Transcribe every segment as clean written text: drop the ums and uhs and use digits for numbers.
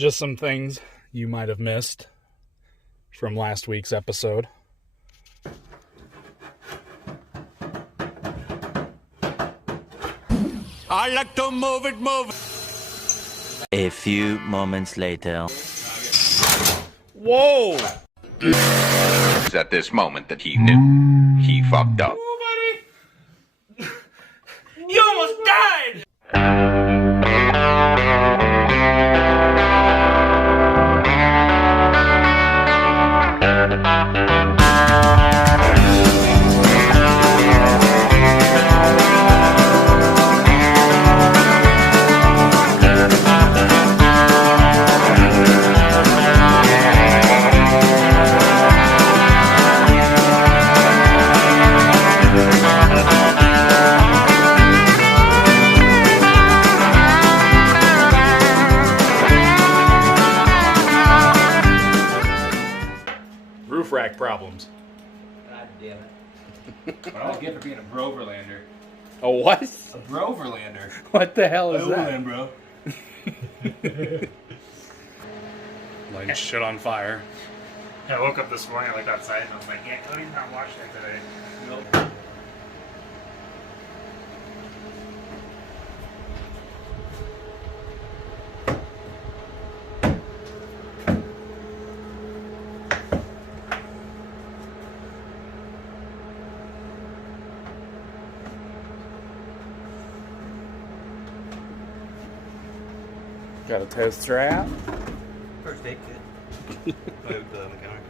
Just some things you might have missed from last week's episode. I like to move it. A few moments later. Whoa! It was at this moment that he knew he fucked up. You almost died! Roof rack problems. God damn it. What I get for being a Broverlander. A what? A Broverlander. What the hell is that? Overland, bro. Lighting shit on fire. I woke up this morning, I looked outside, and I was like, yeah, Kody's not watching it today. Nope. Got a toaster out. First aid kit. Moved on the counter.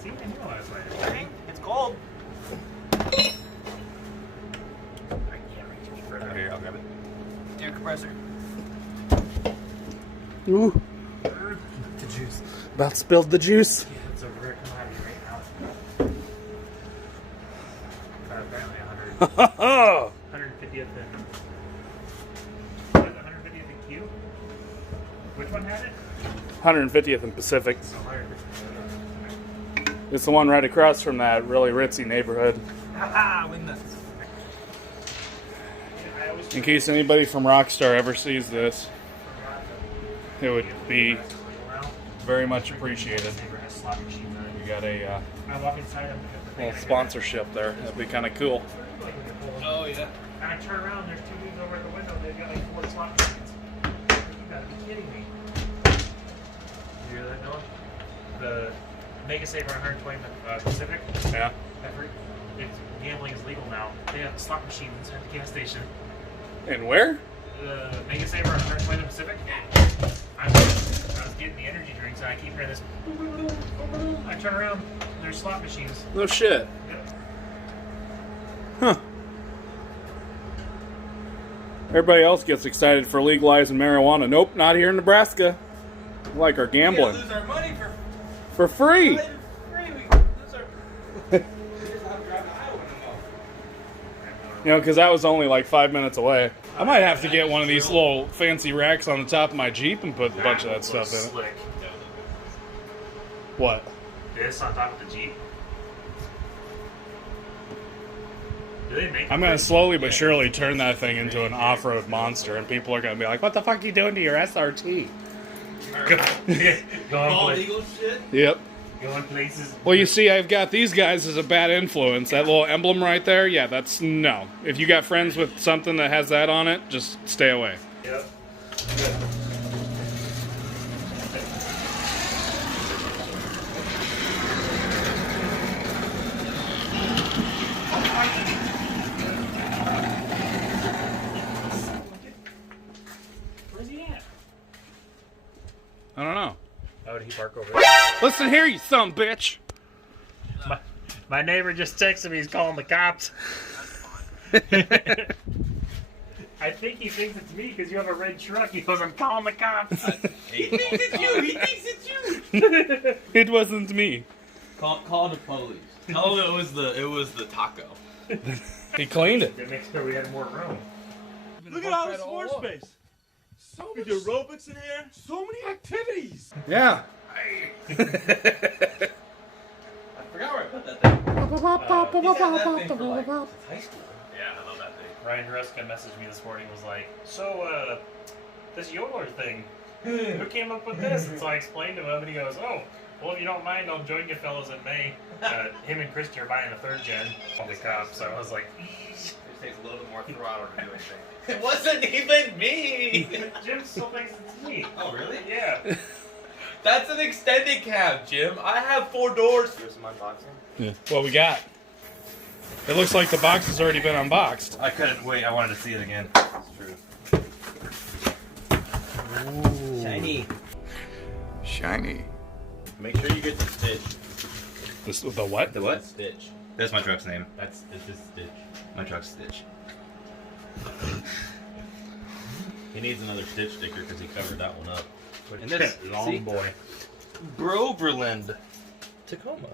See, I knew I was like, Dang, it's cold. I can't reach any further. Here, I'll grab it. Air compressor. Ooh, The juice. about spilled the juice. Yeah, it's a rare commodity right now. Apparently 150th and... What, 150th and Q? Which one had it? 150th and Pacific. Oh, 150th. It's the one right across from that really ritzy neighborhood. Haha, wing nuts. I always In case anybody from Rockstar ever sees this, it would be very much appreciated. We got a I walk inside them. little sponsorship there. That'd be kind of cool. Oh, yeah. And I turn around, there's two dudes over at the window, they've got like 4 slot machines. You gotta be kidding me. You hear that, Noah? The Mega Saver 120 Pacific. Yeah. Gambling is legal now. They have slot machines at the gas station. And where? The Mega Saver 120 Pacific. I was getting the energy drinks and I keep hearing this. I turn around, there's slot machines. No shit. Yep. Huh. Everybody else gets excited for legalizing marijuana. Nope, not here in Nebraska. We like our We gambling. lose our money For free. We lose our... We just have to drive to Iowa no more. You know, because that was only like 5 minutes away. I might have to get one of these little fancy racks on the top of my Jeep and put a bunch of that stuff in it. Slick. What? This on top of the Jeep. Do they make I'm going to slowly but surely turn that thing into an off-road monster, and people are going to be like, what the fuck are you doing to your SRT? Bald eagle shit? Yep. Going places. Well, you see, I've got these guys as a bad influence. That little emblem right there, yeah, that's no. If you got friends with something that has that on it, just stay away. Yep. Where's he at? I don't know. Oh, did he park over there? Listen here, you son bitch. My neighbor just texted me. He's calling the cops. I think he thinks it's me because you have a red truck. He goes, I'm calling the cops. He thinks it's you! He thinks it's you! It wasn't me. Call the police. Tell him it was the taco. He cleaned it. It makes sure we had more room. Look at all this floor space. So much aerobics in here. So many activities. Yeah. I forgot where I put that thing. He's had that thing for like since high school. Yeah, I love that thing. Ryan Ruska messaged me this morning, was like, so, this Yodeler thing, who came up with this? And so I explained to him, and he goes, oh, well, if you don't mind, I'll join you fellas in May. Him and Christy are buying a 3rd gen on the cop, so I was like, It takes a little bit more throttle to do anything. It wasn't even me! Jim still thinks it's me. Oh, really? Yeah. That's an extended cab, Jim. I have 4 doors. Here's some unboxing. Yeah. What we got? It looks like the box has already been unboxed. I couldn't wait. I wanted to see it again. It's true. Shiny. Shiny. Make sure you get the stitch. The what? The what? Stitch. That's my truck's name. This is Stitch. My truck's Stitch. He needs another Stitch sticker because he covered that one up. And this Long boy. Broverland Tacoma.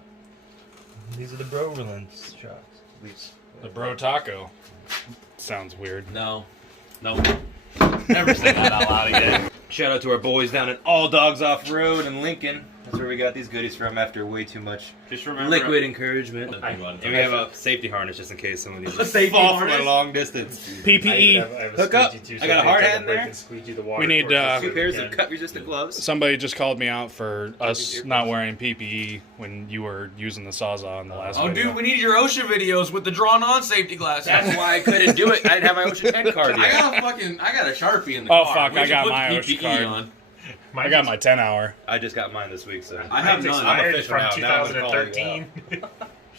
These are the Broverland shocks. The Bro Taco. Sounds weird. No. Nope. Never say that out loud again. Shout out to our boys down at Alldogs Off-road in Lincoln. That's where we got these goodies from after way too much liquid encouragement. And we have a safety harness just in case someone needs to fall from a long distance. PPE. Hook up. I got a hard hat in there. We need 2 pairs of cut-resistant gloves. somebody just called me out for us not wearing PPE when you were using the Sawzall in the last Oh, video. dude, we need your OSHA videos with the drawn-on safety glasses. That's why I couldn't do it. I didn't have my OSHA 10 card yet. I got a Sharpie in the Oh, car. fuck, We I should got put my the OSHA PPE card. on. I got my 10 hour. I just got mine this week, so I have none. I'm Mine's official from now. Now I'm gonna call you 2013.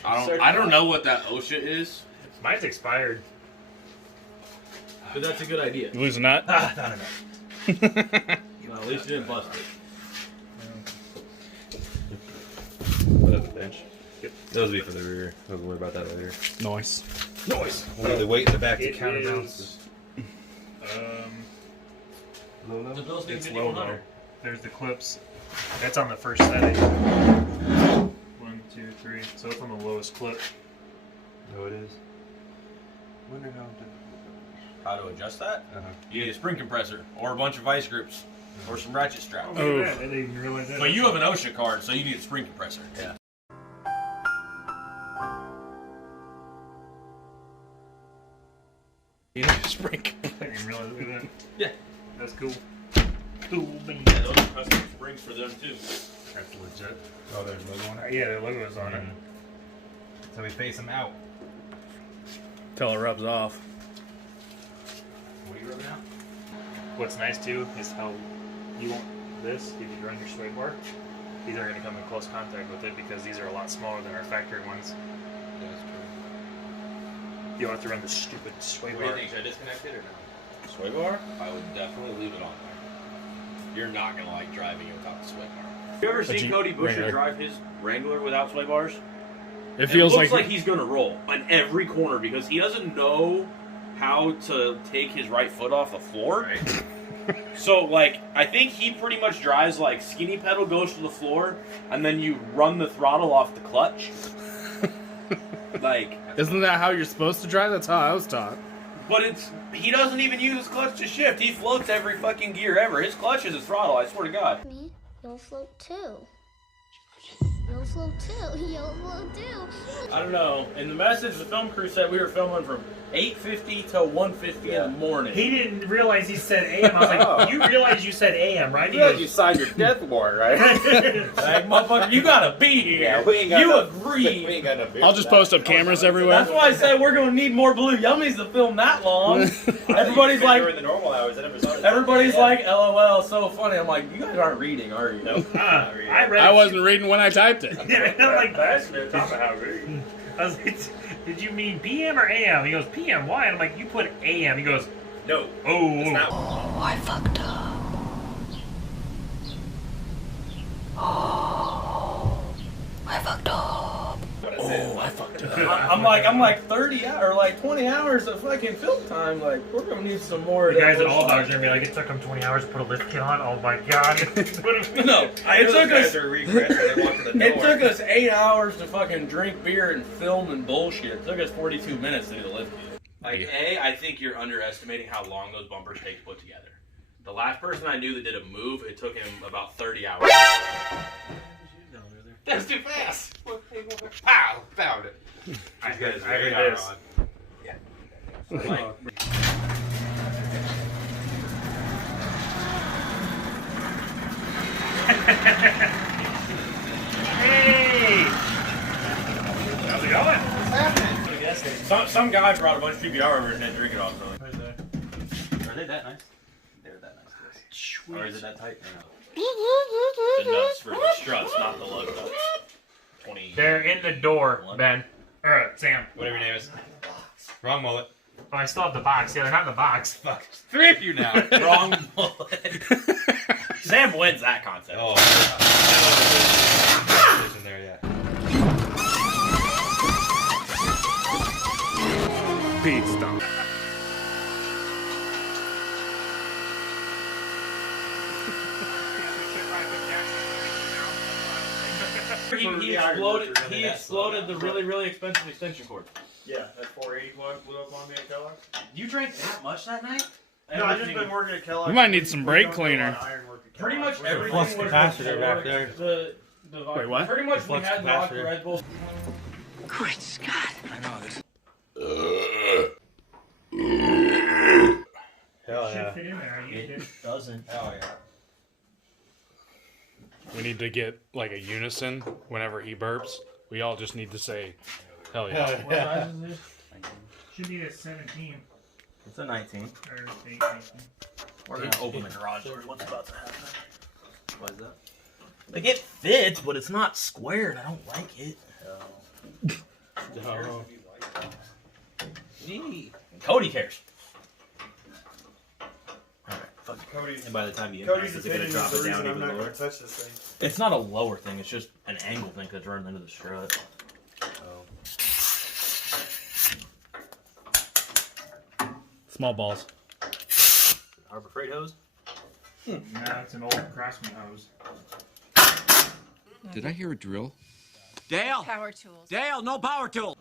I don't know what that OSHA is, Mine's expired. but that's a good idea. You losing that? Not enough. Well, at least you didn't bust it. Put up the bench. Yep. Those will be for the rear. We'll worry about that later. Nice. Noise. We'll need the weight in the back to It counterbalance. is, Low level? Those things It's didn't low even though. matter. There's the clips. That's on the first setting. 1, 2, 3. So it's on the lowest clip. No, it is. Wonder how How to adjust that? to. You need a spring compressor, or a bunch of vice grips, or some ratchet straps. Oh, look at that. I didn't even realize that. But you have an OSHA card, so you need a spring compressor. Yeah. You need a spring. I didn't even realize that. Yeah. That's cool. Cool beans. Yeah, those are custom springs for them too. That's legit. Oh, there's a logo on it. Yeah, the logo is on it. So we face them out. Till it rubs off. What are you rubbing out? What's nice too is how you want this, if you run your sway bar, these are going to come in close contact with it because these are a lot smaller than our factory ones. That's true. You don't have to run the stupid sway What do you bar. think? Should I disconnect it or no? Sway bar? I would definitely leave it on there. You're not gonna like driving it without the sway bar. You ever But seen you- Kody Busher Wrangler. drive his Wrangler without sway bars? It It feels looks like, like he's gonna roll on every corner because he doesn't know how to take his right foot off the floor. So, like, I think he pretty much drives like skinny pedal goes to the floor, and then you run the throttle off the clutch. Like, isn't that how you're supposed to drive? That's how I was taught. but he doesn't even use his clutch to shift. He floats every fucking gear ever. His clutch is his throttle, I swear to God. Me, you'll float too. You'll float too. You'll float too. I don't know. In the message, the film crew said we were filming from 8:50 to 1:50 in the morning. He didn't realize he said AM. I was like, you realize you said AM, right? He Yeah, goes, you signed your death warrant, right? Like, motherfucker, you gotta be here. Yeah, we ain't got You no- agree. We ain't got no beer I'll for just that. post up cameras everywhere. That's why I said we're gonna need more blue yummies to film that long. Everybody's like, during the normal hours. I never saw it. everybody's like, LOL, so funny. I'm like, you guys aren't reading, are you? Nope. I read I wasn't reading when I typed it. Yeah, I'm like, that's the top of how rude. I was like, did you mean PM or AM? He goes, PM, why? And I'm like, you put AM. He goes, No. oh. It's not. Oh, I fucked up. Oh, I fucked up. Oh, I fucked up. I'm like 30 or like 20 hours of fucking film time. Like, we're gonna need some more. The guys at Alldogs are gonna be like, it took them 20 hours to put a lift kit on. Oh my god. No, I it know took those us. guys are regrets when they walk to the door. It took us 8 hours to fucking drink beer and film and bullshit. It took us 42 minutes to do the lift kit. Like, I think you're underestimating how long those bumpers take to put together. The last person I knew that did a move, it took him about 30 hours. That's too fast. Pow! Found it. I These guys heard are this. Hey! How's it going? Some guy brought a bunch of PBR over and didn't drink it all. Really. Are they that nice? They're that nice to us. Or is it that tight? Or no? The nuts for the struts, not the lug nuts. 20. They're in the door, Ben. Or Sam. Whatever your name is. Wrong mullet. Oh, I still have the box. Yeah, they're not in the box. Fuck. 3 of you now. Wrong mullet. Sam wins that concept. Oh. It's in there, yeah. Pete, stop. He exploded the really expensive extension cord. Yeah, that 480 plug blew up on me at Kellogg's. You drank that much that night? No, I've just been working at Kellogg's. We might need some brake cleaner. Pretty much everything Flux was capacitor back there. Wait, what? Pretty much we Flux had the vodka capacitor. Red Bull. Great Scott. I know this. Hell yeah. Fit in there. It doesn't. Hell yeah. We need to get like a unison whenever he burps. We all just need to say, hell yeah. What size is this? Should be a 17 It's a 19. or 18. We're gonna open the garage door. What's about to happen? What is that? Like it fits, but it's not squared. I don't like it. Gee. Kody cares. Cody's, And by the time you Cody's it's gonna opinion drop is it the down reason I'm even not going lower. to touch this thing. It's not a lower thing. It's just an angle thing that's running into the strut. Small balls. Harbor Freight hose? No, it's an old Craftsman hose. Did I hear a drill? Dale! Power tools. Dale, no power tool!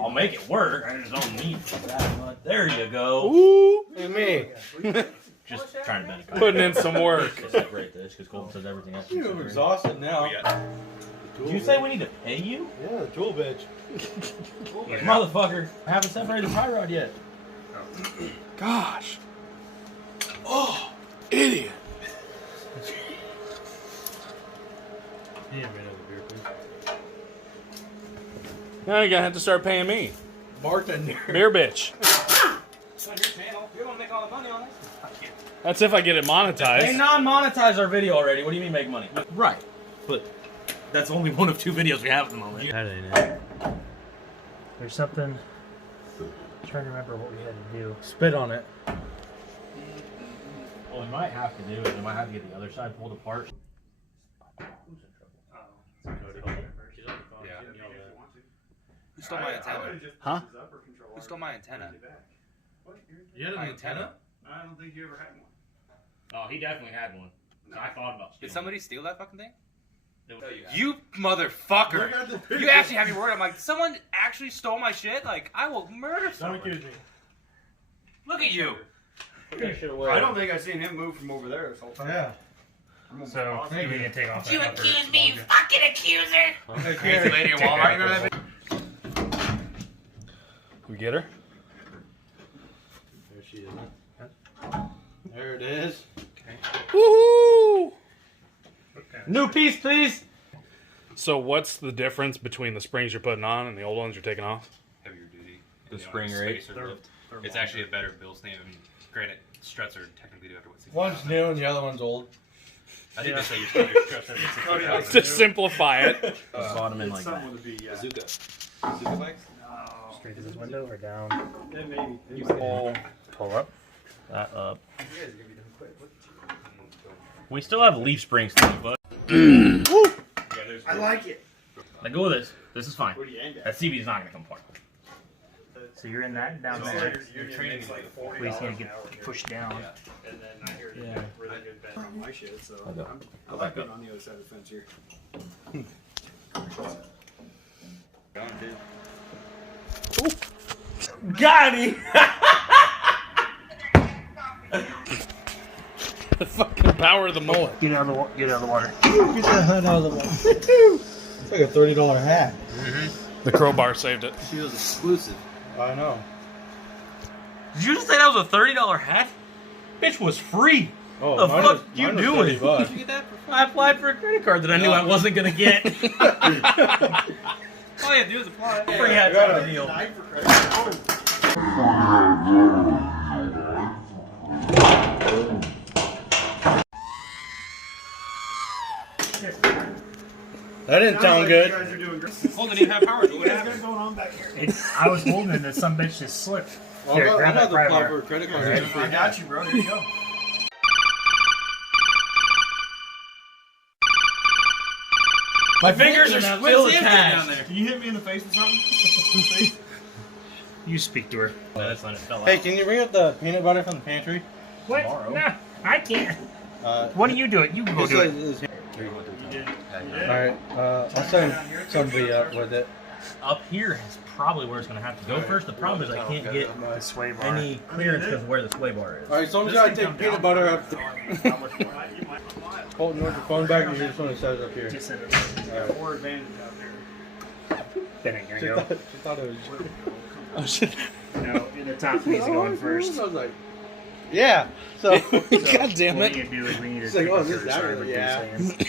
I'll make it work. I just don't need that much. There you go. Ooh, Look at me. Just trying to bend it. putting in some work. Separate this because Colton says everything else. You're exhausted now. Did you say we need to pay you? Yeah, the tool bitch. Motherfucker, I haven't separated the tie rod yet. Gosh. Oh, idiot. Now you're gonna have to start paying me. Bartender. Beer bitch. It's on your channel. You're gonna make all the money on it. That's if I get it They monetized. non-monetize our video already. What do you mean make money? Right. But that's only one of 2 videos we have at the moment. How do they know? There's something. I'm trying to remember what we had to do. Spit on it. What we might have to do is we might have to get the other side pulled apart. Yeah. Who stole my antenna? Huh? Who stole my antenna? You had My antenna? I don't think you ever had one. Oh, he definitely had one. I thought about Did somebody steal that fucking thing? No, You motherfucker! Look at the picture. You actually have me worried. I'm like, someone actually stole my shit? Like, I will murder Don't someone. accuse me. Look at you! I don't think I've seen him move from over there this whole time. Yeah. So, we need to take off You that upper accuse me, you plunger. fucking accuser! Crazy lady at Walmart, you know that? We get her? There she is. There it is. Woohoo! New piece, please. So what's the difference between the springs you're putting on and the old ones you're taking off? Heavier duty. The spring rate. It's actually a better build name. And granted, struts are technically due after what? 60,000? One's new and the other one's old. I think they say your standard struts are 60,000. To simplify it. Bottom in like Something that. would be, Bazooka. Bazooka bikes? Straight to this window or down? maybe. Pull up. That up. We still have leaf springs too, but I like it. like go with this. This is fine. Where do you end at? That CB is not gonna come apart. So you're in that down So there. your training is like $40 We just need an to get hour. pushed down. And then I hear you Yeah. get really good bet on my shit, so I like being on the other side of the fence here. Got him! The fucking power of the mullet. Get out of the water. Get the hood out of the way. It's like a $30 hat. The crowbar saved it. She was exclusive. I know. Did you just say that was a $30 hat? Bitch was free. Oh, the mine fuck was- you mine was doing? $30. Did you get that for I applied for a credit card that I knew I wasn't gonna get. All you have to do is apply. Free hats out of the deal. That didn't sound good. Oh, they didn't have power to it. I was holding it and some bitch just slipped. Well, Here, I'm grab about that to apply pry for bar. a credit card. I got you, bro. Here you go. My fingers are still attached. Can you hit me in the face with something? You speak to her. That's when it fell Hey, out. can you bring up the peanut butter from the pantry? What? Tomorrow. No, I can't. Uh, What are you doing? You go do it. Alright, I'll send somebody up with it. Up here is probably where it's going to have to go first. The problem is I can't get The sway bar. any clearance because of where the sway bar is. Alright, someone's gotta take peanut butter up there. Holding up the phone back, and you just want to set it up here. Just set it More advantage out there. That ain't gonna She go. thought it was. Oh shit. No, in the top needs to go in first. I was like, yeah. So, god damn What it. we need to do is we need to It's like, take oh, a this is picture that of really, it, yeah. saying.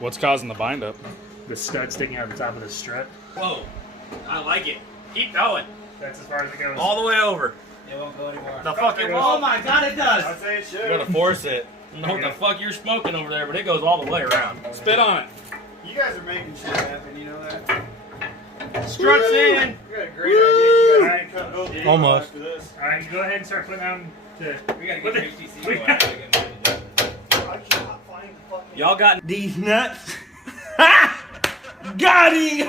What's causing the bind up? The stud sticking out the top of the strut. Whoa, I like it. Keep going. That's as far as it goes. All the way over. It won't go anymore. The fuck it Oh won't. my god, it does! I'd say it should. You gotta force it. I don't know what the fuck you're smoking over there, but it goes all the way around. Spit on it. You guys are making shit happen, you know that? Struts in. You got a great idea. You guys ain't cut both the Almost. after this. Alright, go ahead and start putting on the. We gotta Put get it- HTC. we got- I cannot find the fucking. Y'all got these nuts. Got him.